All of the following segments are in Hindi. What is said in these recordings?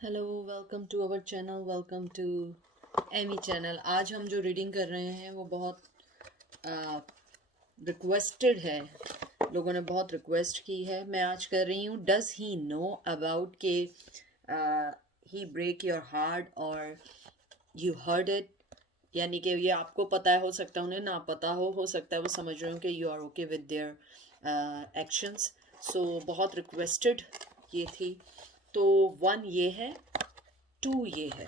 Hello, welcome to our channel, welcome to Amy channel. आज हम जो रीडिंग कर रहे हैं वो बहुत रिक्वेस्टेड है। लोगों ने बहुत रिक्वेस्ट की है। मैं आज कर रही हूँ डज ही नो अबाउट के ही ब्रेक योर हार्ट और यू हर्ड इट। यानी कि ये आपको पता है, हो सकता है उन्हें ना पता हो सकता है वो समझ रहे हो कि you are okay with their actions. So बहुत रिक्वेस्टेड ये थी। तो वन ये है, टू ये है।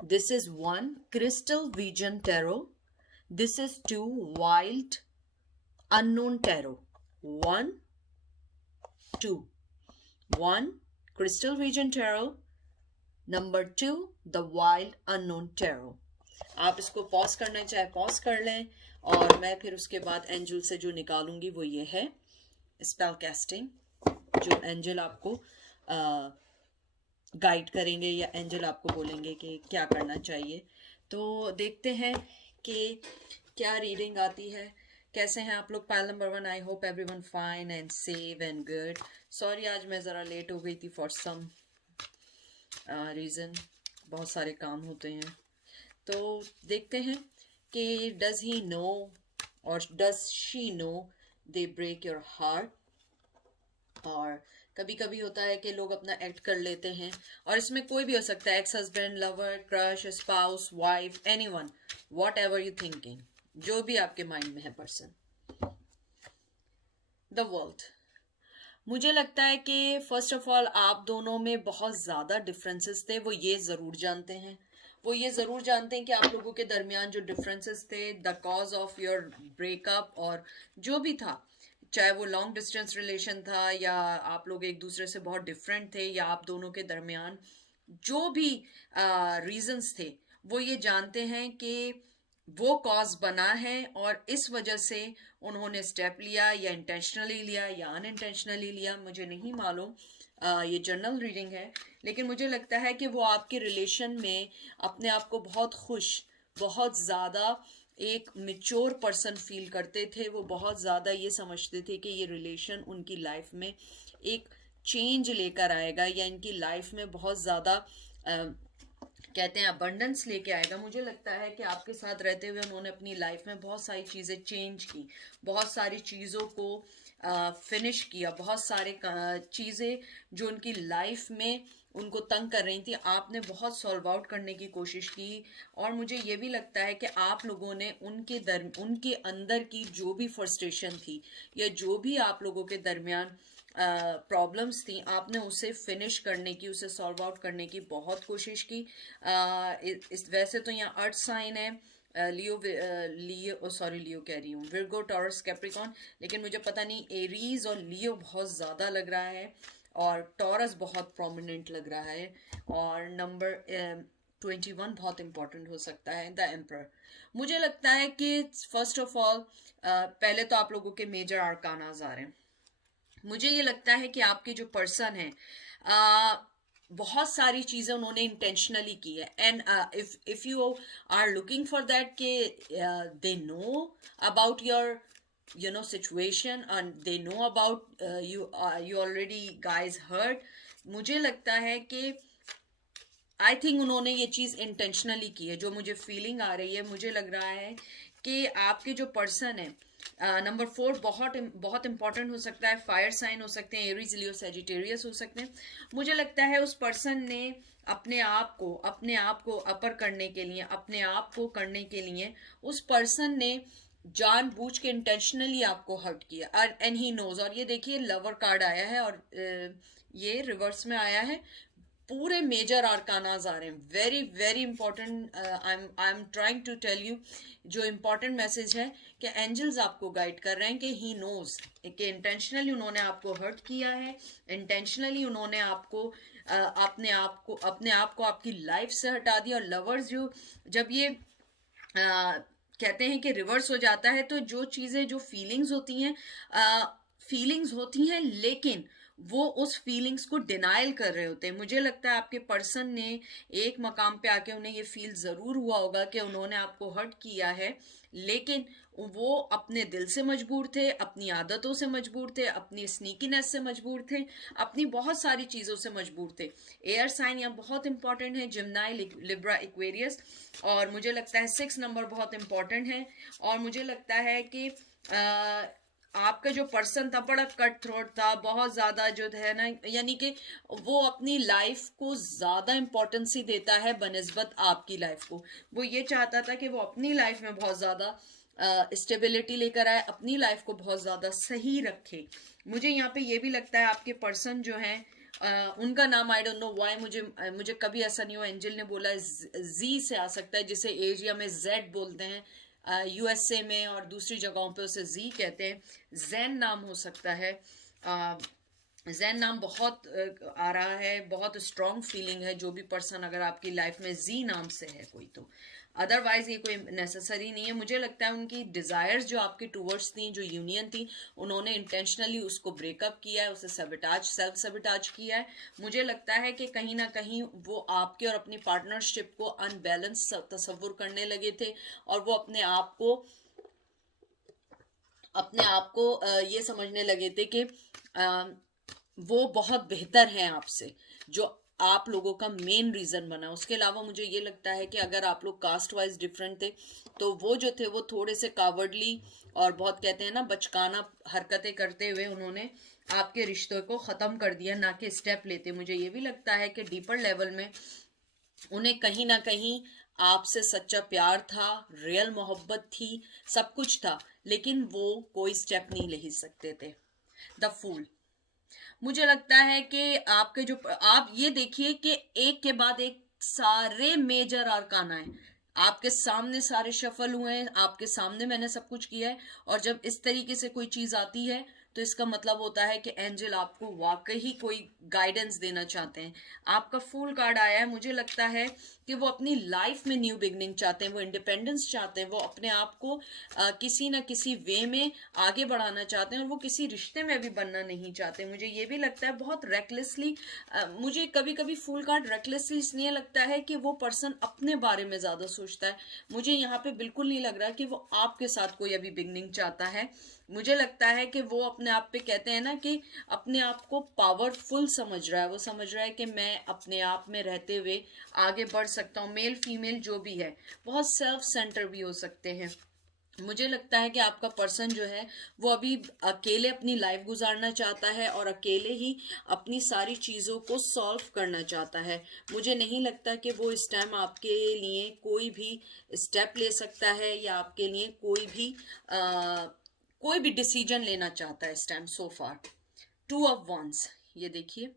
This is one crystal vision tarot, this is two wild unknown tarot. One two, one crystal vision tarot, number two the wild unknown tarot. आप इसको पॉज करना चाहे पॉज कर लें, और मैं फिर उसके बाद एंजल से जो निकालूंगी वो ये है स्पेल कैस्टिंग। जो एंजल आपको गाइड करेंगे या एंजल आपको बोलेंगे कि क्या करना चाहिए। तो देखते हैं कि क्या रीडिंग आती है। कैसे हैं आप लोग? Pile number 1, I hope everyone fine and save and good. Sorry आज मैं ज़रा लेट हो गई थी फॉर सम रीज़न, बहुत सारे काम होते हैं। तो देखते हैं कि does he know or does she know they break your heart. और कभी कभी होता है कि लोग अपना एक्ट कर लेते हैं, और इसमें कोई भी हो सकता है, ex husband, lover, crush, spouse, wife, anyone, what ever you thinking, जो भी आपके माइंड में है पर्सन। The world. मुझे लगता है कि फर्स्ट ऑफ ऑल आप दोनों में बहुत ज़्यादा डिफरेंसेस थे, वो ये ज़रूर जानते हैं। वो ये ज़रूर जानते हैं कि आप लोगों के दरमियान जो डिफरेंसेस थे, the cause of your breakup और जो भी था, चाहे वो लॉन्ग डिस्टेंस रिलेशन था या आप लोग एक दूसरे से बहुत डिफरेंट थे, या आप दोनों के दरमियान जो भी रीजंस थे, वो ये जानते हैं कि वो कॉज बना है और इस वजह से उन्होंने स्टेप लिया, या इंटेंशनली लिया या अनइंटेंशनली लिया, मुझे नहीं मालूम। ये जर्नल रीडिंग है, लेकिन मुझे लगता है कि वो आपके रिलेशन में अपने आप को बहुत खुश, बहुत ज़्यादा एक मेच्योर पर्सन फील करते थे। वो बहुत ज़्यादा ये समझते थे कि ये रिलेशन उनकी लाइफ में एक चेंज लेकर आएगा, या इनकी लाइफ में बहुत ज़्यादा कहते हैं अबंडेंस लेके आएगा। मुझे लगता है कि आपके साथ रहते हुए उन्होंने अपनी लाइफ में बहुत सारी चीज़ें चेंज की, बहुत सारी चीज़ों को फिनिश किया, बहुत सारे चीज़ें जो उनकी लाइफ में उनको तंग कर रही थी, आपने बहुत सॉल्व आउट करने की कोशिश की। और मुझे ये भी लगता है कि आप लोगों ने उनके अंदर की जो भी फ्रस्ट्रेशन थी, या जो भी आप लोगों के दरमियान प्रॉब्लम्स थी, आपने उसे फिनिश करने की, उसे सॉल्व आउट करने की बहुत कोशिश की। वैसे तो यहाँ अर्थ साइन है, लियो कह रही हूँ, विर्गो, टॉरस, कैप्रिकॉन, लेकिन मुझे पता नहीं, एरीज और लियो बहुत ज़्यादा लग रहा है और टॉरस बहुत प्रोमिनेंट लग रहा है, और नंबर 21 बहुत इंपॉर्टेंट हो सकता है, द एम्परर। मुझे लगता है कि फर्स्ट ऑफ ऑल पहले तो आप लोगों के मेजर आर्कानाज आ रहे हैं। मुझे ये लगता है कि आपके जो पर्सन है, बहुत सारी चीजें उन्होंने इंटेंशनली की है, and if you are looking for that के they know about your situation, and they know about you already guys heard, मुझे लगता है कि आई थिंक उन्होंने ये चीज इंटेंशनली की है। जो मुझे फीलिंग आ रही है, मुझे लग रहा है कि आपके जो पर्सन है, नंबर 4 बहुत बहुत इंपॉर्टेंट हो सकता है, फायर साइन हो सकते हैं, एरीज, लियो, सेजिटेरियस हो सकते हैं। मुझे लगता है उस पर्सन ने अपने आप को अपर करने के लिए, अपने आप को करने के लिए, उस पर्सन ने जानबूझ के इंटेंशनली आपको हर्ट किया, एंड ही नोज। और ये देखिए लवर कार्ड आया है, और ये रिवर्स में आया है। पूरे मेजर आर्कानाज आ रहे हैं, very very important. I am trying to tell you, जो इंपॉर्टेंट मैसेज है कि एंजल्स आपको गाइड कर रहे हैं कि ही नोज कि इंटेंशनली उन्होंने आपको हर्ट किया है, इंटेंशनली उन्होंने आपको अपने आप को आपकी लाइफ से हटा दिया। और लवर्स जो जब ये कहते हैं कि रिवर्स हो जाता है, तो जो चीजें, जो फीलिंग्स होती हैं, लेकिन वो उस फीलिंग्स को डिनायल कर रहे होते हैं। मुझे लगता है आपके पर्सन ने एक मकाम पे आके उन्हें ये फील ज़रूर हुआ होगा कि उन्होंने आपको हर्ट किया है, लेकिन वो अपने दिल से मजबूर थे, अपनी आदतों से मजबूर थे, अपनी स्नीकीनेस से मजबूर थे, अपनी बहुत सारी चीज़ों से मजबूर थे। एयर साइन यहाँ बहुत इंपॉर्टेंट है, जिम्नाई, लिब्रा, एक्वेरियस। और मुझे लगता है 6 नंबर बहुत इंपॉर्टेंट है। और मुझे लगता है कि आपका जो पर्सन था बड़ा कट थ्रोट था, बहुत ज्यादा जो है ना, यानी कि वो अपनी लाइफ को ज्यादा इंपॉर्टेंस ही देता है बनिस्बत आपकी लाइफ को। वो ये चाहता था कि वो अपनी लाइफ में बहुत ज्यादा स्टेबिलिटी लेकर आए, अपनी लाइफ को बहुत ज्यादा सही रखे। मुझे यहाँ पे ये भी लगता है आपके पर्सन जो है उनका नाम आई डोंट नो व्हाई, मुझे कभी ऐसा नहीं हुआ, एंजल ने बोला जी से आ सकता है, जिसे एशिया में जेड बोलते हैं, यूएसए में और दूसरी जगहों पे उसे जी कहते हैं। जैन नाम हो सकता है। जैन नाम बहुत आ रहा है, बहुत स्ट्रॉन्ग फीलिंग है। जो भी पर्सन अगर आपकी लाइफ में जी नाम से है कोई, तो अदरवाइज ये कोई नेसेसरी नहीं है। मुझे लगता है उनकी डिजायर्स जो आपके टूवर्ड्स थी, जो यूनियन थी, उन्होंने इंटेंशनली उसको ब्रेकअप किया है, उसे सेल्फ सेबोटाज किया है। मुझे लगता है कि कहीं ना कहीं वो आपके और अपनी पार्टनरशिप को अनबैलेंस तस्वुर करने लगे थे, और वो अपने आप को ये समझने लगे थे कि वो बहुत बेहतर हैं आपसे, जो आप लोगों का मेन रीजन बना। उसके अलावा मुझे ये लगता है कि अगर आप लोग कास्ट वाइज डिफरेंट थे, तो वो जो थे वो थोड़े से कावर्डली और बहुत कहते हैं ना बचकाना हरकतें करते हुए उन्होंने आपके रिश्तों को ख़त्म कर दिया, ना कि स्टेप लेते। मुझे ये भी लगता है कि डीपर लेवल में उन्हें कहीं ना कहीं आपसे सच्चा प्यार था, रियल मोहब्बत थी, सब कुछ था, लेकिन वो कोई स्टेप नहीं ले ही सकते थे। The fool. मुझे लगता है कि आपके जो आप ये देखिए कि एक के बाद एक सारे मेजर आर्काना है आपके सामने, सारे शफल हुए हैं आपके सामने, मैंने सब कुछ किया है। और जब इस तरीके से कोई चीज आती है तो इसका मतलब होता है कि एंजल आपको वाकई ही कोई गाइडेंस देना चाहते हैं। आपका फूल कार्ड आया है, मुझे लगता है कि वो अपनी लाइफ में न्यू बिगनिंग चाहते हैं, वो इंडिपेंडेंस चाहते हैं, वो अपने आप को किसी ना किसी वे में आगे बढ़ाना चाहते हैं, और वो किसी रिश्ते में भी बनना नहीं चाहते। मुझे ये भी लगता है बहुत रेकलेसली, मुझे कभी कभी फूल कार्ड रेकलेसली इसलिए लगता है कि वो पर्सन अपने बारे में ज्यादा सोचता है। मुझे यहाँ पे बिल्कुल नहीं लग रहा कि वो आपके साथ कोई अभी बिगनिंग चाहता है। मुझे लगता है कि वो अपने आप पे कहते हैं ना कि अपने आप को पावरफुल समझ रहा है। वो समझ रहा है कि मैं अपने आप में रहते हुए आगे बढ़ सकता हूँ। मेल फीमेल जो भी है, बहुत सेल्फ सेंटर भी हो सकते हैं। मुझे लगता है कि आपका पर्सन जो है वो अभी अकेले अपनी लाइफ गुजारना चाहता है और अकेले ही अपनी सारी चीज़ों को सॉल्व करना चाहता है। मुझे नहीं लगता कि वो इस टाइम आपके लिए कोई भी स्टेप ले सकता है, या आपके लिए कोई भी डिसीजन लेना चाहता है इस time so far. 2 of wands, ये देखिए।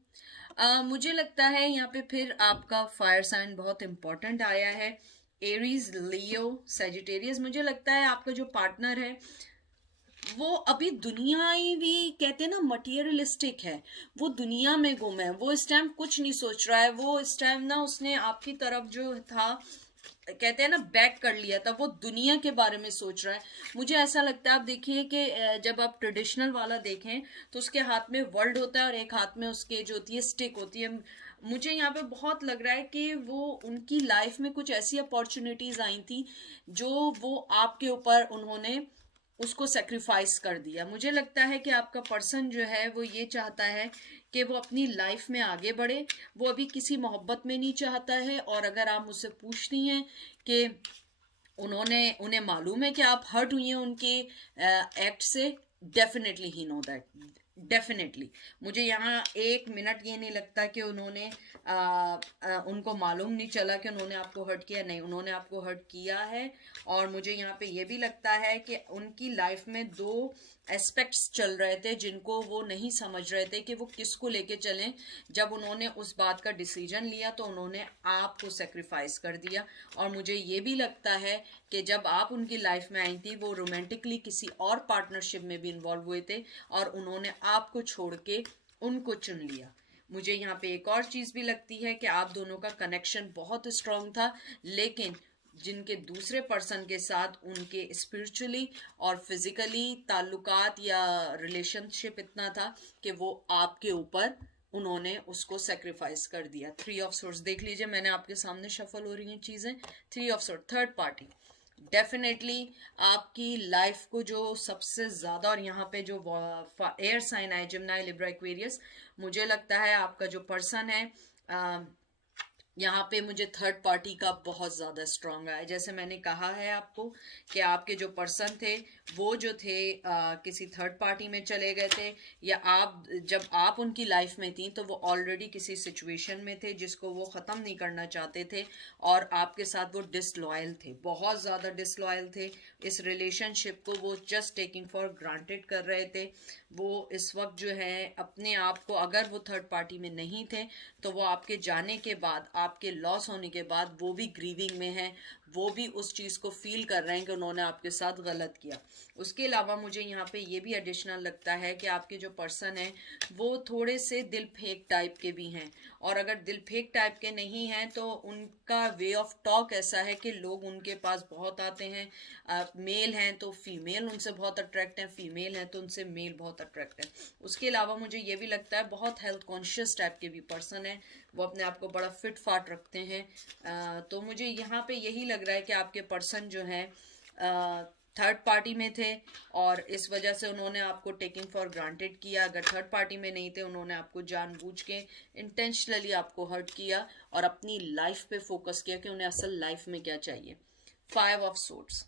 मुझे लगता है यहाँ पे फिर आपका फायर साइन बहुत इंपॉर्टेंट आया है, एरीज, लियो, सेजिटेरियस। मुझे लगता है आपका जो पार्टनर है वो अभी दुनियावी कहते हैं ना मटीरियलिस्टिक है, वो दुनिया में गुम है, वो इस टाइम कुछ नहीं सोच रहा है। वो इस टाइम ना उसने आपकी तरफ जो था कहते हैं ना बैक कर लिया था, वो दुनिया के बारे में सोच रहा है। मुझे ऐसा लगता है, आप देखिए कि जब आप ट्रेडिशनल वाला देखें तो उसके हाथ में वर्ल्ड होता है और एक हाथ में उसके जो होती है स्टिक होती है। मुझे यहाँ पे बहुत लग रहा है कि वो उनकी लाइफ में कुछ ऐसी अपॉर्चुनिटीज आई थी जो वो आपके ऊपर उन्होंने उसको सेक्रीफाइस कर दिया। मुझे लगता है कि आपका पर्सन जो है वो ये चाहता है कि वो अपनी लाइफ में आगे बढ़े, वो अभी किसी मोहब्बत में नहीं चाहता है। और अगर आप मुझसे पूछती हैं कि उन्हें मालूम है कि आप हर्ट हुई हैं उनके एक्ट से, definitely he know that, definitely. मुझे यहाँ एक मिनट ये नहीं लगता कि उनको मालूम नहीं चला कि उन्होंने आपको हर्ट किया। नहीं, उन्होंने आपको हर्ट किया है। और मुझे यहाँ पे ये भी लगता है कि उनकी लाइफ में 2 एस्पेक्ट्स चल रहे थे जिनको वो नहीं समझ रहे थे कि वो किसको लेके चलें। जब उन्होंने उस बात का डिसीजन लिया तो उन्होंने आपको सेक्रीफाइस कर दिया। और मुझे ये भी लगता है कि जब आप उनकी लाइफ में आई थी वो रोमांटिकली किसी और पार्टनरशिप में भी इन्वॉल्व हुए थे और उन्होंने आपको छोड़ के उनको चुन लिया। मुझे यहाँ पे एक और चीज भी लगती है कि आप दोनों का कनेक्शन बहुत स्ट्रांग था, लेकिन जिनके दूसरे पर्सन के साथ उनके स्पिरिचुअली और फिजिकली ताल्लुकात या रिलेशनशिप इतना था कि वो आपके ऊपर उन्होंने उसको सेक्रीफाइस कर दिया। 3 ऑफ सोर्ड्स देख लीजिए, मैंने आपके सामने शफल हो रही हैं चीज़ें। 3 of sword, third party definitely आपकी लाइफ को जो सबसे ज़्यादा, और यहाँ पे जो एयर साइन है जिम्नाई लिब्रा एक्वेरियस, मुझे लगता है आपका जो पर्सन है यहाँ पे मुझे थर्ड पार्टी का बहुत ज़्यादा स्ट्रांग आया। जैसे मैंने कहा है आपको कि आपके जो पर्सन थे वो जो थे किसी थर्ड पार्टी में चले गए थे, या जब आप उनकी लाइफ में थी तो वो ऑलरेडी किसी सिचुएशन में थे जिसको वो ख़त्म नहीं करना चाहते थे, और आपके साथ वो डिसलॉयल थे, बहुत ज़्यादा डिसलॉयल थे। इस रिलेशनशिप को वो जस्ट टेकिंग फॉर ग्रांटेड कर रहे थे। वो इस वक्त जो है अपने आप को, अगर वो थर्ड पार्टी में नहीं थे तो वो आपके जाने के बाद, आपके लॉस होने के बाद वो भी ग्रीविंग में हैं, वो भी उस चीज़ को फील कर रहे हैं कि उन्होंने आपके साथ गलत किया। उसके अलावा मुझे यहाँ पे ये भी एडिशनल लगता है कि आपके जो पर्सन हैं वो थोड़े से दिल फेंक टाइप के भी हैं, और अगर दिल फेंक टाइप के नहीं हैं तो उनका वे ऑफ टॉक ऐसा है कि लोग उनके पास बहुत आते हैं। मेल हैं तो फीमेल उनसे बहुत अट्रैक्ट हैं, फीमेल हैं तो उनसे मेल बहुत अट्रैक्ट है। उसके अलावा मुझे ये भी लगता है बहुत हेल्थ कॉन्शियस टाइप के भी पर्सन है, वो अपने आप को बड़ा फिट फाट रखते हैं। तो मुझे यहाँ पे यही लग रहा है कि आपके पर्सन जो हैं थर्ड पार्टी में थे और इस वजह से उन्होंने आपको टेकिंग फॉर ग्रांटेड किया। अगर थर्ड पार्टी में नहीं थे, उन्होंने आपको जानबूझ के इंटेंशनली आपको हर्ट किया और अपनी लाइफ पे फोकस किया कि उन्हें असल लाइफ में क्या चाहिए। 5 ऑफ सोर्ड्स,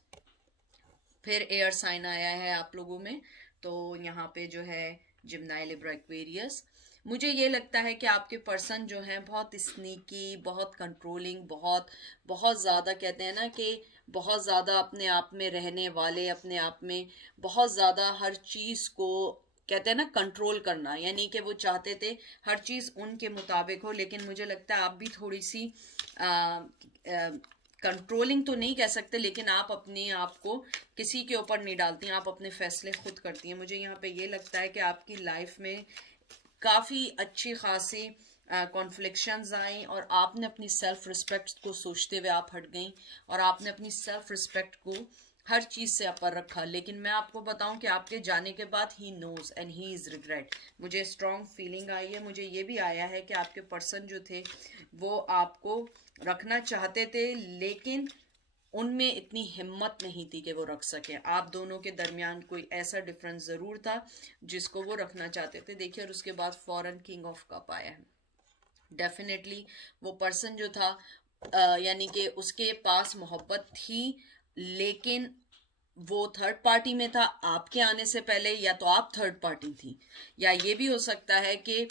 फिर एयर साइन आया है आप लोगों में, तो यहाँ पे जो है जिम्नाई लिब्रा एक्वेरियस। मुझे ये लगता है कि आपके पर्सन जो हैं बहुत स्नीकी, बहुत कंट्रोलिंग, बहुत बहुत ज़्यादा, कहते हैं ना कि बहुत ज़्यादा अपने आप में रहने वाले, अपने आप में बहुत ज़्यादा हर चीज़ को, कहते हैं ना, कंट्रोल करना, यानी कि वो चाहते थे हर चीज़ उनके मुताबिक हो। लेकिन मुझे लगता है आप भी थोड़ी सी कंट्रोलिंग तो नहीं कह सकते, लेकिन आप अपने आप को किसी के ऊपर नहीं डालती हैं, आप अपने फैसले खुद करती हैं। मुझे यहाँ पे ये लगता है कि आपकी लाइफ में काफ़ी अच्छी खासी कॉन्फ्लिक्शंस आई और आपने अपनी सेल्फ रिस्पेक्ट को सोचते हुए आप हट गई और आपने अपनी सेल्फ रिस्पेक्ट को हर चीज़ से अपर रखा। लेकिन मैं आपको बताऊं कि आपके जाने के बाद ही knows and he is regret. मुझे स्ट्रॉन्ग फीलिंग आई है। मुझे ये भी आया है कि आपके पर्सन जो थे वो आपको रखना चाहते थे, लेकिन उनमें इतनी हिम्मत नहीं थी कि वो रख सके। आप दोनों के दरमियान कोई ऐसा डिफरेंस ज़रूर था जिसको वो रखना चाहते थे। देखिए, और उसके बाद फॉरन किंग ऑफ कप आया है। डेफिनेटली वो पर्सन जो था यानी कि उसके पास मोहब्बत थी, लेकिन वो थर्ड पार्टी में था आपके आने से पहले, या तो आप थर्ड पार्टी थी, या ये भी हो सकता है कि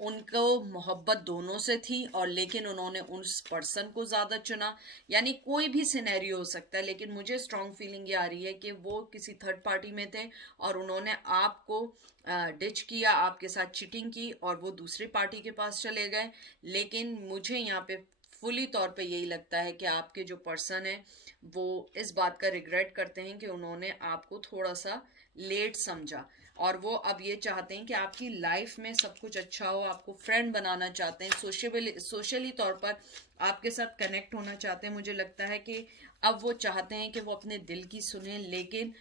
उनको मोहब्बत दोनों से थी और लेकिन उन्होंने उस पर्सन को ज़्यादा चुना। यानी कोई भी सिनेरियो हो सकता है, लेकिन मुझे स्ट्रॉन्ग फीलिंग ये आ रही है कि वो किसी थर्ड पार्टी में थे और उन्होंने आपको डिच किया, आपके साथ चीटिंग की और वो दूसरी पार्टी के पास चले गए। लेकिन मुझे यहाँ पे फुली तौर पे यही लगता है कि आपके जो पर्सन है वो इस बात का रिग्रेट करते हैं कि उन्होंने आपको थोड़ा सा लेट समझा, और वो अब ये चाहते हैं कि आपकी लाइफ में सब कुछ अच्छा हो, आपको फ्रेंड बनाना चाहते हैं, सोशली तौर पर आपके साथ कनेक्ट होना चाहते हैं। मुझे लगता है कि अब वो चाहते हैं कि वो अपने दिल की सुने, लेकिन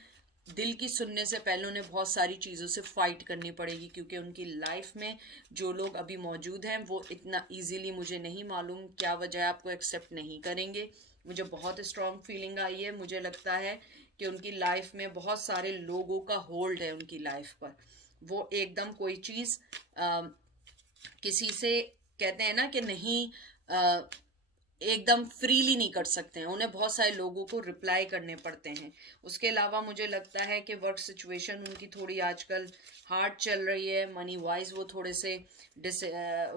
दिल की सुनने से पहले उन्हें बहुत सारी चीज़ों से फाइट करनी पड़ेगी, क्योंकि उनकी लाइफ में जो लोग अभी मौजूद हैं वो इतना इजीली, मुझे नहीं मालूम क्या वजह है, आपको एक्सेप्ट नहीं करेंगे। मुझे बहुत स्ट्रॉन्ग फीलिंग आई है। मुझे लगता है कि उनकी लाइफ में बहुत सारे लोगों का होल्ड है उनकी लाइफ पर। वो एकदम कोई चीज़ किसी से, कहते हैं ना कि नहीं, एकदम फ्रीली नहीं कर सकते हैं, उन्हें बहुत सारे लोगों को रिप्लाई करने पड़ते हैं। उसके अलावा मुझे लगता है कि वर्क सिचुएशन उनकी थोड़ी आजकल हार्ड चल रही है। मनी वाइज वो थोड़े से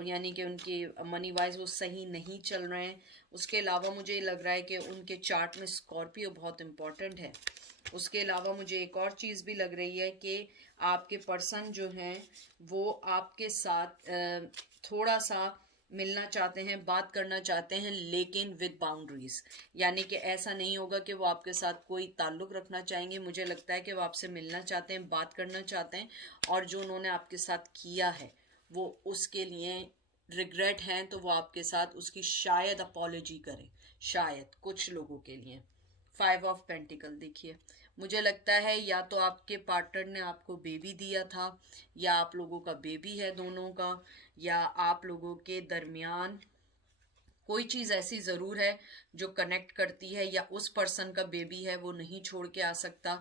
यानी कि उनकी मनी वाइज वो सही नहीं चल रहे हैं। उसके अलावा मुझे लग रहा है कि उनके चार्ट में स्कॉर्पियो बहुत इम्पॉर्टेंट है। उसके अलावा मुझे एक और चीज़ भी लग रही है कि आपके पर्सन जो हैं वो आपके साथ थोड़ा सा मिलना चाहते हैं, बात करना चाहते हैं, लेकिन विद बाउंड्रीज। यानी कि ऐसा नहीं होगा कि वो आपके साथ कोई ताल्लुक़ रखना चाहेंगे। मुझे लगता है कि वो आपसे मिलना चाहते हैं, बात करना चाहते हैं, और जो उन्होंने आपके साथ किया है वो उसके लिए रिग्रेट हैं तो वो आपके साथ उसकी शायद अपॉलॉजी करें, शायद कुछ लोगों के लिए। 5 ऑफ पेंटिकल देखिए, मुझे लगता है या तो आपके पार्टनर ने आपको बेबी दिया था, या आप लोगों का बेबी है दोनों का, या आप लोगों के दरमियान कोई चीज़ ऐसी ज़रूर है जो कनेक्ट करती है, या उस पर्सन का बेबी है वो नहीं छोड़ के आ सकता।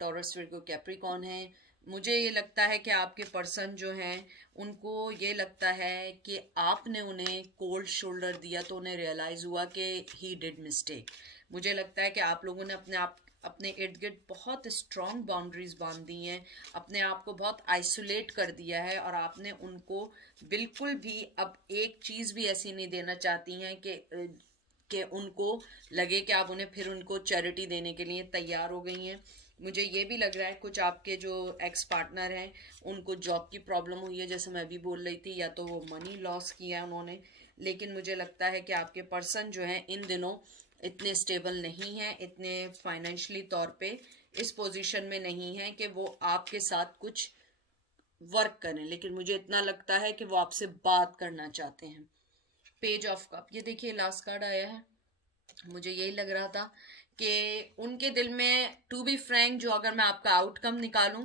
टॉरस, विर्गो, कैप्रिकॉर्न है। मुझे ये लगता है कि आपके पर्सन जो हैं उनको ये लगता है कि आपने उन्हें कोल्ड शोल्डर दिया तो उन्हें रियलाइज़ हुआ कि ही डिड मिस्टेक। मुझे लगता है कि आप लोगों ने अपने इर्द गिर्द बहुत स्ट्रॉन्ग बाउंड्रीज बांध दी हैं, अपने आप को बहुत आइसोलेट कर दिया है, और आपने उनको बिल्कुल भी अब एक चीज़ भी ऐसी नहीं देना चाहती हैं कि उनको लगे कि आप उन्हें फिर उनको चैरिटी देने के लिए तैयार हो गई हैं। मुझे ये भी लग रहा है कुछ आपके जो एक्स पार्टनर हैं उनको जॉब की प्रॉब्लम हुई है, जैसे मैं भी बोल रही थी, या तो वो मनी लॉस किया है उन्होंने। लेकिन मुझे लगता है कि आपके पर्सन जो हैं इन दिनों इतने स्टेबल नहीं हैं, इतने फाइनेंशियली तौर पे इस पोजीशन में नहीं हैं कि वो आपके साथ कुछ वर्क करें। लेकिन मुझे इतना लगता है कि वो आपसे बात करना चाहते हैं। पेज ऑफ कप, ये देखिए लास्ट कार्ड आया है। मुझे यही लग रहा था कि उनके दिल में, टू बी फ्रैंक, जो अगर मैं आपका आउटकम निकालूं,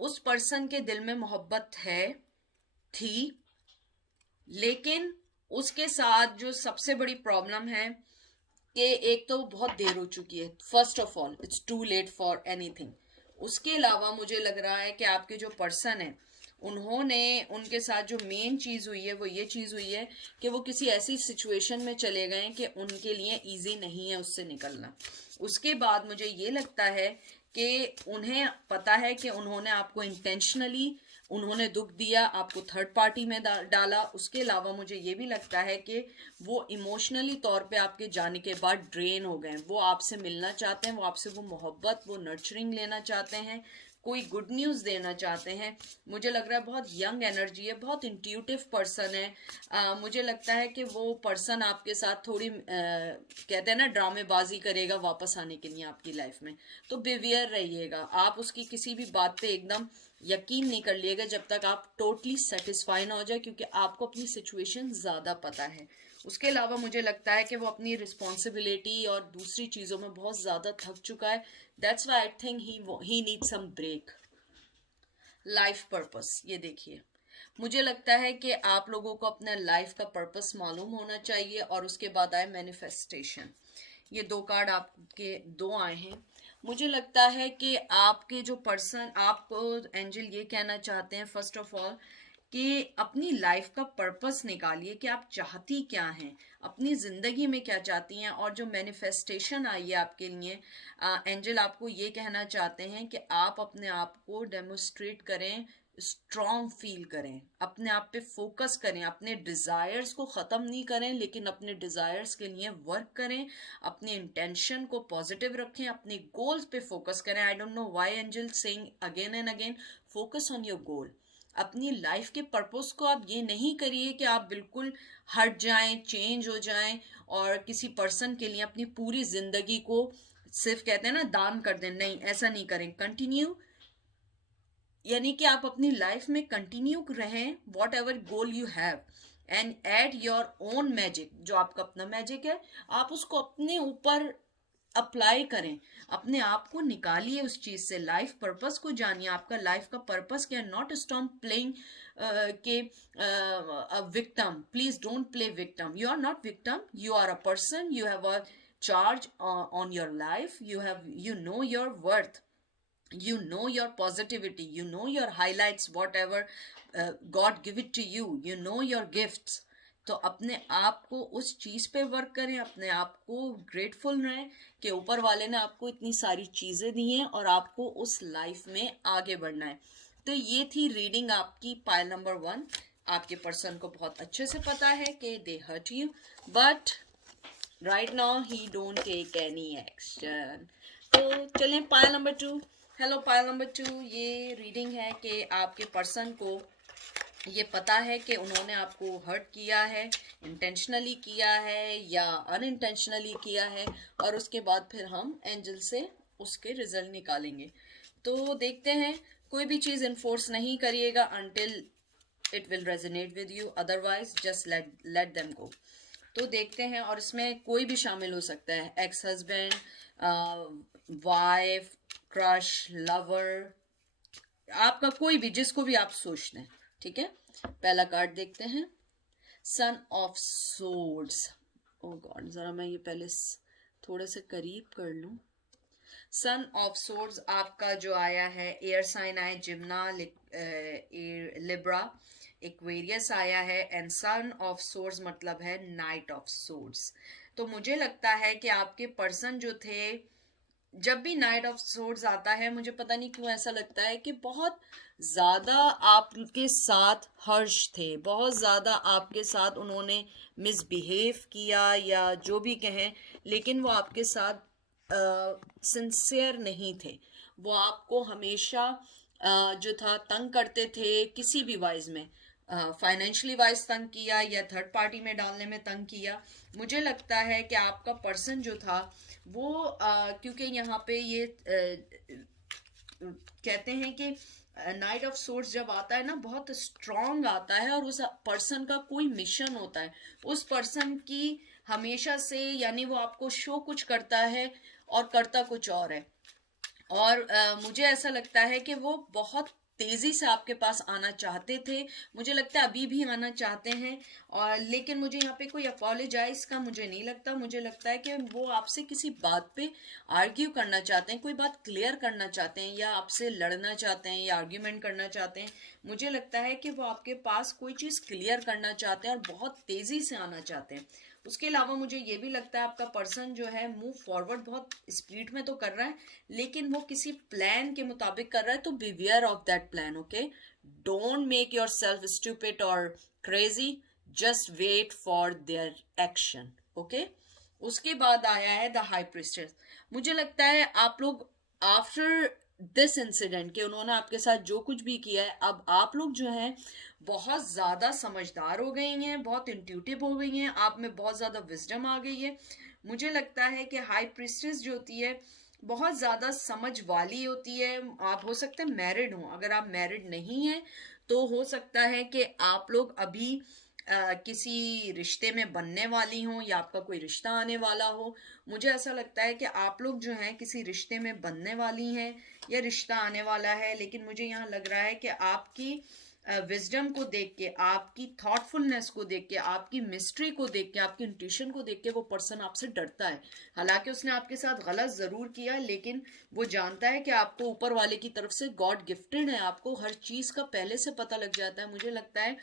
उस पर्सन के दिल में मोहब्बत है, थी, लेकिन उसके साथ जो सबसे बड़ी प्रॉब्लम है कि एक तो बहुत देर हो चुकी है। First of all it's too late for anything. उसके अलावा मुझे लग रहा है कि आपके जो पर्सन है उन्होंने, उनके साथ जो मेन चीज़ हुई है वो ये चीज़ हुई है कि वो किसी ऐसी सिचुएशन में चले गए कि उनके लिए इजी नहीं है उससे निकलना। उसके बाद मुझे ये लगता है कि उन्हें पता है कि उन्होंने आपको इंटेंशनली, उन्होंने दुख दिया, आपको थर्ड पार्टी में डाला। उसके अलावा मुझे ये भी लगता है कि वो इमोशनली तौर पे आपके जाने के बाद ड्रेन हो गए। वो आपसे मिलना चाहते हैं, वो आपसे वो मोहब्बत, वो नर्चरिंग लेना चाहते हैं, कोई गुड न्यूज़ देना चाहते हैं। मुझे लग रहा है बहुत यंग एनर्जी है, बहुत इंट्यूटिव पर्सन है। मुझे लगता है कि वो पर्सन आपके साथ थोड़ी कहते हैं ना ड्रामेबाजी करेगा वापस आने के लिए आपकी लाइफ में। तो बेवियर रहिएगा, आप उसकी किसी भी बात पे एकदम यकीन नहीं कर लिएगा जब तक आप टोटली सेटिस्फाई ना हो जाए, क्योंकि आपको अपनी सिचुएशन ज़्यादा पता है। उसके अलावा मुझे लगता है कि वो अपनी रिस्पॉन्सिबिलिटी और दूसरी चीज़ों में बहुत ज़्यादा थक चुका है। That's why I think he need some break. Life purpose, ये देखिए, मुझे लगता है कि आप लोगों को अपना लाइफ का पर्पस मालूम होना चाहिए। और उसके बाद आए मैनिफेस्टेशन। ये दो कार्ड आपके दो आए हैं। मुझे लगता है कि आपके जो पर्सन, आपको एंजल ये कहना चाहते हैं फर्स्ट ऑफ ऑल कि अपनी लाइफ का पर्पस निकालिए कि आप चाहती क्या हैं, अपनी ज़िंदगी में क्या चाहती हैं। और जो मैनिफेस्टेशन आई है आपके लिए, एंजल आपको ये कहना चाहते हैं कि आप अपने आप को डेमोस्ट्रेट करें, स्ट्रॉन्ग फील करें, अपने आप पे फोकस करें, अपने डिज़ायर्स को ख़त्म नहीं करें लेकिन अपने डिज़ायर्स के लिए वर्क करें, अपने इंटेंशन को पॉजिटिव रखें, अपने गोल्स पे फोकस करें। I don't know why angel saying again and again, focus on your goal. अपनी लाइफ के पर्पस को आप ये नहीं करिए कि आप बिल्कुल हट जाएं, चेंज हो जाएं और किसी पर्सन के लिए अपनी पूरी जिंदगी को सिर्फ कहते हैं ना दान कर दें। नहीं, ऐसा नहीं करें। कंटिन्यू, यानी कि आप अपनी लाइफ में कंटिन्यू रहें, whatever goal you have, and add your own magic. जो आपका अपना मैजिक है आप उसको अपने ऊपर अप्लाई करें, अपने आप को निकालिए उस चीज से, लाइफ पर्पस को जानिए। आपका लाइफ का पर्पस क्या है? नॉट स्टॉप प्लेइंग के victim. Please don't play victim. You are not victim, you are a person, you have a charge on your life. You know your worth, you know your positivity, you know your highlights, whatever God give it to you, you know your gifts. तो अपने आप को उस चीज़ पे वर्क करें, अपने आप को ग्रेटफुल रहें कि ऊपर वाले ने आपको इतनी सारी चीज़ें दी हैं और आपको उस लाइफ में आगे बढ़ना है। तो ये थी रीडिंग आपकी पाइल नंबर 1। आपके पर्सन को बहुत अच्छे से पता है कि they hurt you, but right now he don't take any action. तो चलें pile number 2। Hello pile number 2, ये रीडिंग है कि आपके पर्सन को ये पता है कि उन्होंने आपको हर्ट किया है, इंटेंशनली किया है या अनइंटेंशनली किया है, और उसके बाद फिर हम एंजल से उसके रिजल्ट निकालेंगे। तो देखते हैं, कोई भी चीज़ इन्फोर्स नहीं करिएगा until it will resonate with you, otherwise just let them go. तो देखते हैं, और इसमें कोई भी शामिल हो सकता है, ex husband, wife, crush, lover, आपका कोई भी, जिसको भी आप सोचते हैं, ठीक है। पहला कार्ड देखते हैं, son of swords. Oh god, जरा मैं ये पहले थोड़े से करीब कर लूं। सन ऑफ सोर्ड्स आपका जो आया है, एयर साइन आया जिम्ना, लिब्रा, एक्वेरियस आया है, एंड सन ऑफ सोर्ड्स मतलब है नाइट ऑफ सोर्ड्स। तो मुझे लगता है कि आपके पर्सन जो थे, जब भी नाइट ऑफ सोर्ड्स आता है, मुझे पता नहीं क्यों ऐसा लगता है कि बहुत ज़्यादा आपके साथ हर्ष थे, बहुत ज़्यादा आपके साथ उन्होंने मिसबिहेव किया या जो भी कहें, लेकिन वो आपके साथ सिंसियर नहीं थे। वो आपको हमेशा जो था तंग करते थे, किसी भी वाइज में, फाइनेंशियली वाइज तंग किया या थर्ड पार्टी में डालने में तंग किया। मुझे लगता है कि आपका पर्सन जो था वो क्योंकि यहाँ पे ये कहते हैं कि नाइट ऑफ सोर्ड्स जब आता है ना, बहुत स्ट्रांग आता है, और उस पर्सन का कोई मिशन होता है, उस पर्सन की हमेशा से, यानी वो आपको शो कुछ करता है और करता कुछ और है। और मुझे ऐसा लगता है कि वो बहुत तेजी से आपके पास आना चाहते थे, मुझे लगता है अभी भी आना चाहते हैं, और लेकिन मुझे यहाँ पे कोई अपोलोजाइज का मुझे नहीं लगता। मुझे लगता है कि वो आपसे किसी बात पे आर्ग्यू करना चाहते हैं, कोई बात क्लियर करना चाहते हैं, या आपसे लड़ना चाहते हैं, या आर्ग्यूमेंट करना चाहते हैं। मुझे लगता है कि वो आपके पास कोई चीज़ क्लियर करना चाहते हैं और बहुत तेजी से आना चाहते हैं। उसके अलावा मुझे ये भी लगता है आपका पर्सन जो है मूव फॉरवर्ड बहुत स्पीड में तो कर रहा है, लेकिन वो किसी प्लान के मुताबिक कर रहा है, तो beware of that plan, okay. Don't make yourself stupid और crazy, just wait for their action, okay. उसके बाद आया है द हाई प्रीस्टेस। मुझे लगता है आप लोग आफ्टर दिस इंसिडेंट के उन्होंने आपके साथ जो कुछ भी किया है, अब आप लोग जो हैं बहुत ज़्यादा समझदार हो गई हैं, बहुत इंट्यूटिव हो गई हैं, आप में बहुत ज़्यादा विजडम आ गई है। मुझे लगता है कि हाई प्रीस्टेस जो होती है बहुत ज़्यादा समझ वाली होती है। आप हो सकते हैं मैरिड हो, अगर आप मैरिड नहीं हैं तो हो सकता है कि आप लोग अभी किसी रिश्ते में बनने वाली हों, या आपका कोई रिश्ता आने वाला हो। मुझे ऐसा लगता है कि आप लोग जो हैं किसी रिश्ते में बनने वाली हैं, या रिश्ता आने वाला है, लेकिन मुझे यहाँ लग रहा है कि आपकी विजडम को देख के, आपकी थॉटफुलनेस को देख के, आपकी मिस्ट्री को देख के, आपकी इंट्यूशन को देख के वो पर्सन आपसे डरता है। हालांकि उसने आपके साथ गलत ज़रूर किया, लेकिन वो जानता है कि आपको ऊपर वाले की तरफ से गॉड गिफ्टेड है, आपको हर चीज़ का पहले से पता लग जाता है। मुझे लगता है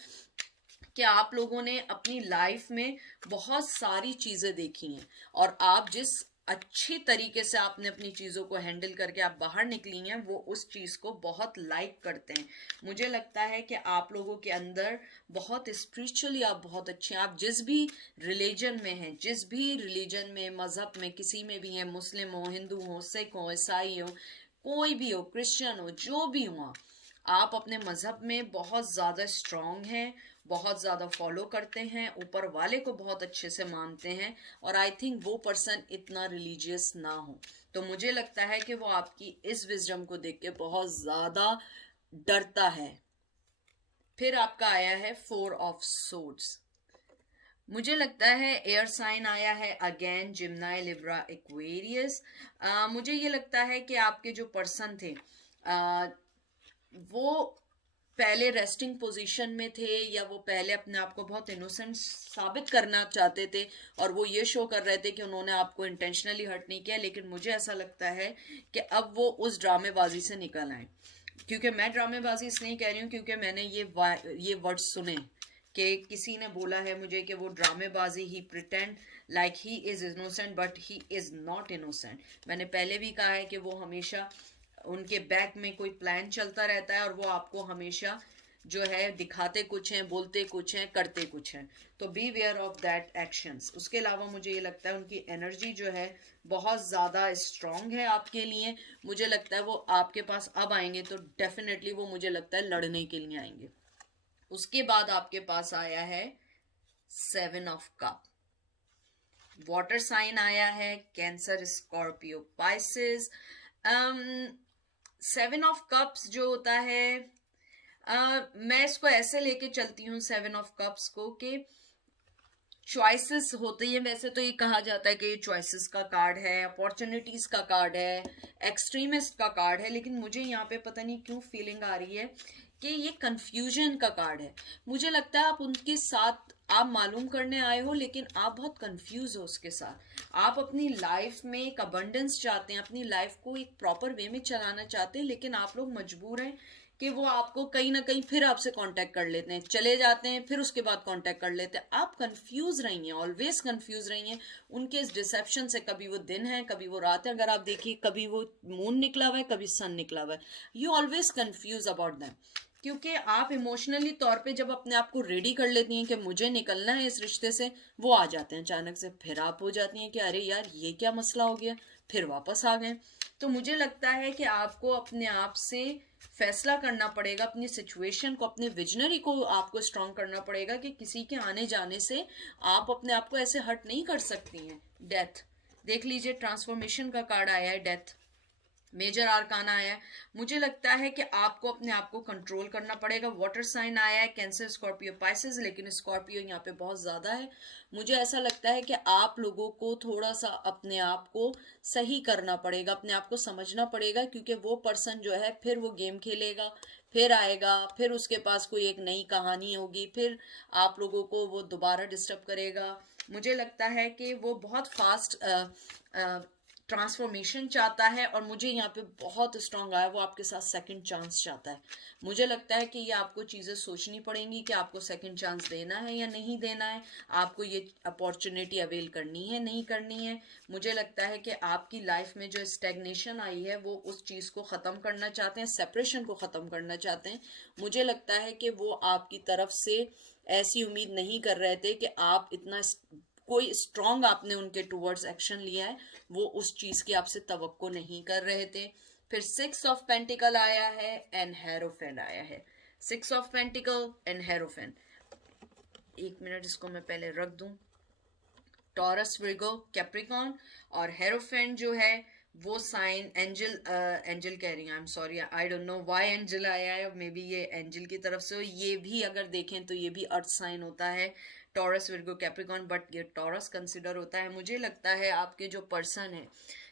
कि आप लोगों ने अपनी लाइफ में बहुत सारी चीज़ें देखी हैं, और आप जिस अच्छी तरीके से आपने अपनी चीज़ों को हैंडल करके आप बाहर निकली हैं, वो उस चीज़ को बहुत लाइक करते हैं। मुझे लगता है कि आप लोगों के अंदर बहुत स्पिरिचुअली आप बहुत अच्छे हैं। आप जिस भी रिलीजन में हैं, जिस भी रिलीजन में, मज़हब में, किसी में भी हैं, मुस्लिम हो, हिंदू हो, सिख हो, ईसाई हो, कोई भी हो, क्रिश्चियन हो, जो भी हो, आप अपने मज़हब में बहुत ज़्यादा स्ट्रॉन्ग हैं, बहुत ज़्यादा फॉलो करते हैं, ऊपर वाले को बहुत अच्छे से मानते हैं, और आई थिंक वो पर्सन इतना रिलीजियस ना हो। तो मुझे लगता है कि वो आपकी इस विजडम को देख के बहुत ज़्यादा डरता है। फिर आपका आया है 4 ऑफ सोर्ड्स। मुझे लगता है एयर साइन आया है अगेन, जिम्नाई, लिब्रा, एक्वेरियस। मुझे ये लगता है कि आपके जो पर्सन थे वो पहले रेस्टिंग पोजीशन में थे, या वो पहले अपने आप को बहुत इनोसेंट साबित करना चाहते थे, और वो ये शो कर रहे थे कि उन्होंने आपको इंटेंशनली हर्ट नहीं किया। लेकिन मुझे ऐसा लगता है कि अब वो उस ड्रामेबाजी से निकल आए। क्योंकि मैं ड्रामेबाजी इसलिए कह रही हूँ क्योंकि मैंने ये वर्ड सुने कि किसी ने बोला है मुझे कि वो ड्रामेबाजी, he pretend like he is innocent but he is not innocent. मैंने पहले भी कहा है कि वो हमेशा उनके बैक में कोई प्लान चलता रहता है, और वो आपको हमेशा जो है दिखाते कुछ हैं, बोलते कुछ हैं, करते कुछ हैं। तो beware of that actions. उसके अलावा मुझे ये लगता है उनकी एनर्जी जो है बहुत ज़्यादा स्ट्रांग है आपके लिए। मुझे लगता है वो आपके पास अब आएंगे तो डेफिनेटली वो मुझे लगता है लड़ने के लिए आएंगे। उसके बाद आपके पास आया है 7 ऑफ कप। वाटर साइन आया है, cancer, Scorpio, Pisces. 7 of cups जो होता है मैं इसको ऐसे लेके चलती हूँ 7 ऑफ कप्स को कि चॉइसेस होती है। वैसे तो ये कहा जाता है कि ये चॉइसेस का कार्ड है, अपॉर्चुनिटीज का कार्ड है, एक्सट्रीमिस्ट का कार्ड है, लेकिन मुझे यहाँ पे पता नहीं क्यों फीलिंग आ रही है कि ये कंफ्यूजन का कार्ड है। मुझे लगता है आप उनके साथ आप मालूम करने आए हो, लेकिन आप बहुत कंफ्यूज हो उसके साथ। आप अपनी लाइफ में एक अबंडेंस चाहते हैं, अपनी लाइफ को एक प्रॉपर वे में चलाना चाहते हैं, लेकिन आप लोग मजबूर हैं कि वो आपको कहीं ना कहीं फिर आपसे कांटेक्ट कर लेते हैं, चले जाते हैं, फिर उसके बाद कांटेक्ट कर लेते हैं। आप कंफ्यूज रही हैं, ऑलवेज कंफ्यूज रही हैं उनके इस डिसेप्शन से। कभी वो दिन है, कभी वो रात है। अगर आप देखिए, कभी वो मून निकला हुआ है, कभी सन निकला हुआ है। You always confuse about them, क्योंकि आप इमोशनली तौर पे जब अपने आप को रेडी कर लेती हैं कि मुझे निकलना है इस रिश्ते से, वो आ जाते हैं अचानक से। फिर आप हो जाती हैं कि अरे यार ये क्या मसला हो गया, फिर वापस आ गए। तो मुझे लगता है कि आपको अपने आप से फैसला करना पड़ेगा, अपनी सिचुएशन को, अपने विजनरी को आपको स्ट्रांग करना पड़ेगा कि किसी के आने जाने से आप अपने आप को ऐसे हर्ट नहीं कर सकती हैं। डेथ देख लीजिए, ट्रांसफॉर्मेशन का कार्ड आया है, डेथ मेजर आर्काना आया है। मुझे लगता है कि आपको अपने आप को कंट्रोल करना पड़ेगा। वाटर साइन आया है, कैंसर, स्कॉर्पियो, पाइसेस, लेकिन स्कॉर्पियो यहाँ पे बहुत ज्यादा है। मुझे ऐसा लगता है कि आप लोगों को थोड़ा सा अपने आप को सही करना पड़ेगा, अपने आप को समझना पड़ेगा, क्योंकि वो पर्सन जो है फिर वो गेम खेलेगा, फिर आएगा, फिर उसके पास कोई एक नई कहानी होगी, फिर आप लोगों को वो दोबारा डिस्टर्ब करेगा। मुझे लगता है कि वो बहुत फास्ट ट्रांसफॉर्मेशन चाहता है, और मुझे यहाँ पे बहुत स्ट्रांग आया, वो आपके साथ सेकंड चांस चाहता है। मुझे लगता है कि ये आपको चीज़ें सोचनी पड़ेंगी कि आपको सेकंड चांस देना है या नहीं देना है, आपको ये अपॉर्चुनिटी अवेल करनी है नहीं करनी है। मुझे लगता है कि आपकी लाइफ में जो स्टैग्नेशन आई है, वो उस चीज़ को ख़त्म करना चाहते हैं, सेपरेशन को ख़त्म करना चाहते हैं। मुझे लगता है कि वो आपकी तरफ से ऐसी उम्मीद नहीं कर रहे थे कि आप इतना कोई स्ट्रांग आपने उनके टूवर्ड्स एक्शन लिया है, वो उस चीज की आपसे तवक्को नहीं कर रहे थे। फिर 6 ऑफ पेंटिकल आया है एंड हेरोफेन आया है। 6 ऑफ पेंटिकल एंड हेरोफेन। एक मिनट, इसको मैं पहले रख दूं। टॉरस, विर्गो, कैप्रिकॉन, और हेरोफेन जो है वो साइन एंजल, एंजल कह रही हूँ, I am sorry, I don't know why angel आया है, मे बी ये एंजल की तरफ से हो। ये भी अगर देखें तो ये भी अर्थ साइन होता है, टॉरस, विर्गो, कैप्रिकॉन, बट ये टॉरस कंसिडर होता है। मुझे लगता है आपके जो पर्सन है,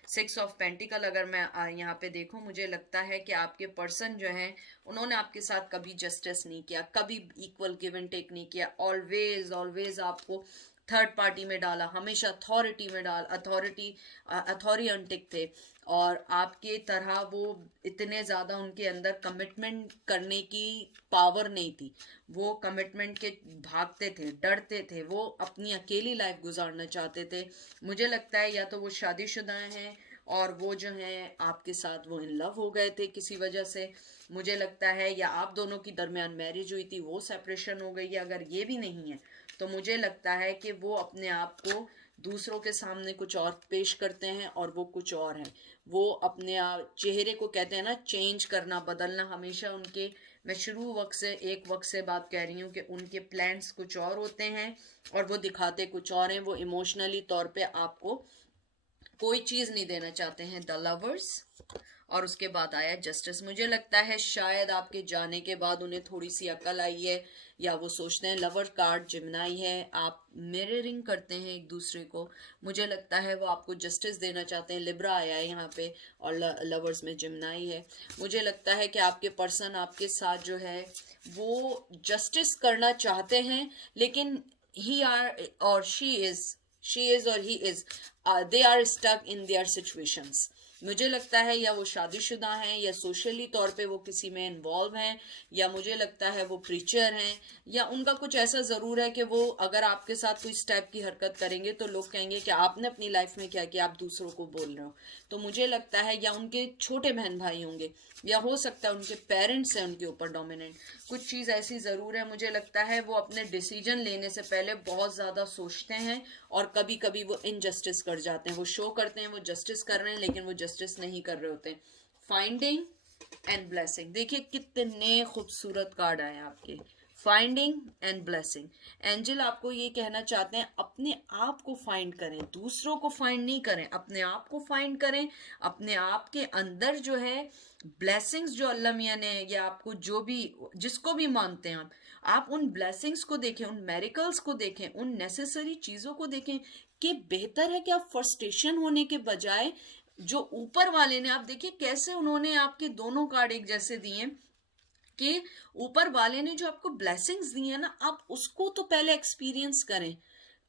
6 ऑफ पेंटिकल अगर मैं यहाँ पे देखूं, मुझे लगता है कि आपके पर्सन जो हैं, उन्होंने आपके साथ कभी जस्टिस नहीं किया, कभी इक्वल गिव एंड टेक नहीं किया। ऑलवेज ऑलवेज आपको थर्ड पार्टी में डाला, हमेशा अथॉरिटी में डाल, अथॉरियंटिक थे, और आपके तरह वो इतने ज्यादा उनके अंदर कमिटमेंट करने की पावर नहीं थी। वो कमिटमेंट के भागते थे, डरते थे, वो अपनी अकेली लाइफ गुजारना चाहते थे। मुझे लगता है या तो वो शादीशुदा हैं, और वो जो हैं आपके साथ वो इन लव हो गए थे किसी वजह से। मुझे लगता है या आप दोनों की दरमियान मैरिज हुई थी, वो सेपरेशन हो गई है। अगर ये भी नहीं है तो मुझे लगता है कि वो अपने आप को दूसरों के सामने कुछ और पेश करते हैं, और वो कुछ और हैं। वो अपने चेहरे को, कहते हैं ना, चेंज करना, बदलना, हमेशा उनके, मैं शुरू वक्त से, एक वक्त से बात कह रही हूँ कि उनके प्लान्स कुछ और होते हैं और वो दिखाते कुछ और हैं। वो इमोशनली तौर पे आपको कोई चीज नहीं देना चाहते हैं। द लवर्स, और उसके बाद आया जस्टिस। मुझे लगता है शायद आपके जाने के बाद उन्हें थोड़ी सी अकल आई है, या वो सोचते हैं, लवर कार्ड जिम्नाई है, आप मिररिंग करते हैं एक दूसरे को। मुझे लगता है वो आपको जस्टिस देना चाहते हैं। लिब्रा आया है यहाँ पे, और लवर्स में जिम्नाई है। मुझे लगता है कि आपके पर्सन आपके साथ जो है वो जस्टिस करना चाहते हैं, लेकिन ही आर और शी इज और he is, they are stuck in their situations. मुझे लगता है या वो शादीशुदा हैं, या सोशली तौर पे वो किसी में इन्वॉल्व हैं, या मुझे लगता है वो प्रीचर हैं, या उनका कुछ ऐसा ज़रूर है कि वो अगर आपके साथ कोई इस टाइप की हरकत करेंगे तो लोग कहेंगे कि आपने अपनी लाइफ में क्या किया, आप दूसरों को बोल रहे हो। तो मुझे लगता है या उनके छोटे बहन भाई होंगे, या हो सकता है उनके पेरेंट्स हैं उनके ऊपर डोमिनेंट। कुछ चीज़ ऐसी ज़रूर है। मुझे लगता है वो अपने डिसीजन लेने से पहले बहुत ज़्यादा सोचते हैं, और कभी कभी वो इनजस्टिस कर जाते हैं। वो शो करते हैं वो जस्टिस कर रहे हैं, लेकिन वो जस्टिस नहीं कर रहे होते हैं। फाइंडिंग एंड ब्लेसिंग, देखिए कितने खूबसूरत कार्ड आए आपके। Finding and blessing. एंजल आपको ये कहना चाहते हैं अपने आप को फाइंड करें, दूसरों को फाइंड नहीं करें, अपने आप को फाइंड करें। अपने आप के अंदर जो है ब्लेसिंग्स जो अल्लाह मियाँ ने, या आपको जो भी, जिसको भी मानते हैं आप उन ब्लेसिंग्स को देखें, उन मेरिकल्स को देखें, उन नेसेसरी चीज़ों को देखें कि बेहतर है कि आप फ्रस्ट्रेशन होने के बजाय जो ऊपर वाले ने, आप देखिए कैसे उन्होंने आपके दोनों कार्ड एक जैसे दिए कि ऊपर वाले ने जो आपको ब्लेसिंग्स दी है ना, आप उसको तो पहले एक्सपीरियंस करें।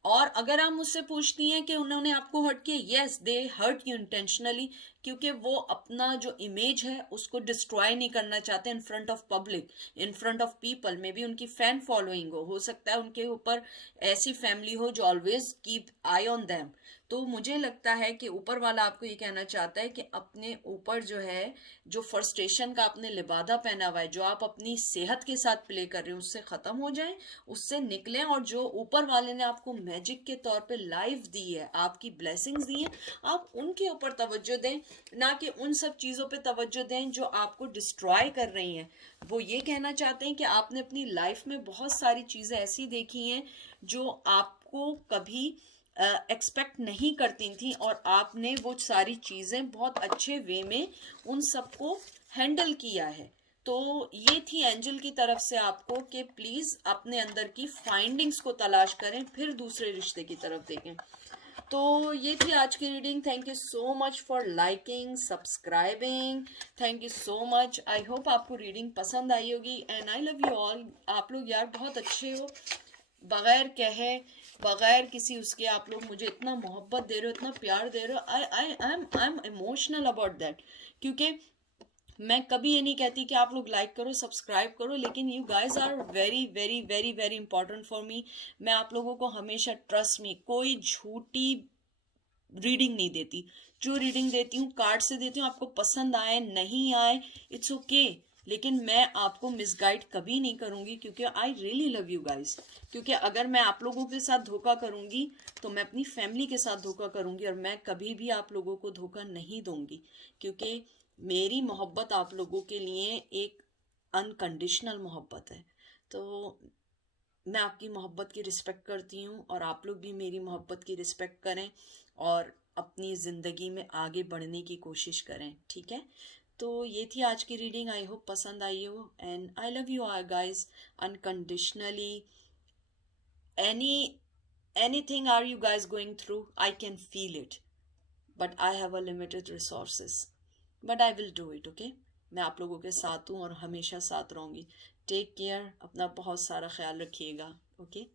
और अगर आप मुझसे पूछती हैं कि उन्होंने आपको हर्ट किया, yes they hurt you intentionally, क्योंकि वो अपना जो इमेज है उसको डिस्ट्रॉय नहीं करना चाहते in front of public, in front of people. May be उनकी फैन फॉलोइंग हो सकता है उनके ऊपर ऐसी फैमिली हो जो always keep I on them. तो मुझे लगता है कि ऊपर वाला आपको ये कहना चाहता है कि अपने ऊपर जो है, जो फ्रस्ट्रेशन का आपने लिबादा पहना हुआ है, जो आप अपनी सेहत के साथ प्ले कर रहे हो, उससे खत्म हो जाएं, उससे निकलें, और जो ऊपर वाले ने आपको मैजिक के तौर पे लाइफ दी है, आपकी ब्लेसिंग्स दी है, आप उनके ऊपर तवज्जो दें, ना कि उन सब चीज़ों पे तवज्जो दें जो आपको डिस्ट्रॉय कर रही हैं। वो ये कहना चाहते हैं कि आपने अपनी लाइफ में बहुत सारी चीज़ें ऐसी देखी हैं जो आपको कभी एक्सपेक्ट नहीं करती थी, और आपने वो सारी चीज़ें बहुत अच्छे वे में उन सबको हैंडल किया है। तो ये थी एंजल की तरफ से आपको कि प्लीज़ अपने अंदर की फाइंडिंग्स को तलाश करें, फिर दूसरे रिश्ते की तरफ देखें। तो ये थी आज की reading. Thank you so much for liking, subscribing, thank you so much. I hope आपको रीडिंग पसंद आई होगी, and I love you all. आप लोग यार बहुत अच्छे हो, बगैर कहे, बगैर किसी उसके आप लोग मुझे इतना मोहब्बत दे रहे हो, इतना प्यार दे रहे हो। I am emotional about that, क्योंकि मैं कभी ये नहीं कहती कि आप लोग लाइक करो, सब्सक्राइब करो, लेकिन you guys are very very very very important for me. मैं आप लोगों को हमेशा, ट्रस्ट मी, कोई झूठी रीडिंग नहीं देती। जो रीडिंग देती हूँ कार्ड से देती हूँ, आपको पसंद आए नहीं आए इट्स ओके, लेकिन मैं आपको मिसगाइड कभी नहीं करूंगी, क्योंकि I really love you guys. क्योंकि अगर मैं आप लोगों के साथ धोखा करूंगी तो मैं अपनी फैमिली के साथ धोखा करूंगी, और मैं कभी भी आप लोगों को धोखा नहीं दूंगी, क्योंकि मेरी मोहब्बत आप लोगों के लिए एक अनकंडीशनल मोहब्बत है। तो मैं आपकी मोहब्बत की रिस्पेक्ट करती हूँ, और आप लोग भी मेरी मोहब्बत की रिस्पेक्ट करें और अपनी ज़िंदगी में आगे बढ़ने की कोशिश करें, ठीक है। तो ये थी आज की रीडिंग, आई होप पसंद आई हो, and I love you are guys unconditionally. anything are you guys going through, I can feel it, but I have a limited resources, but I will do it, okay। मैं आप लोगों के साथ हूँ और हमेशा साथ रहूँगी। टेक केयर, अपना बहुत सारा ख्याल रखिएगा, ओके।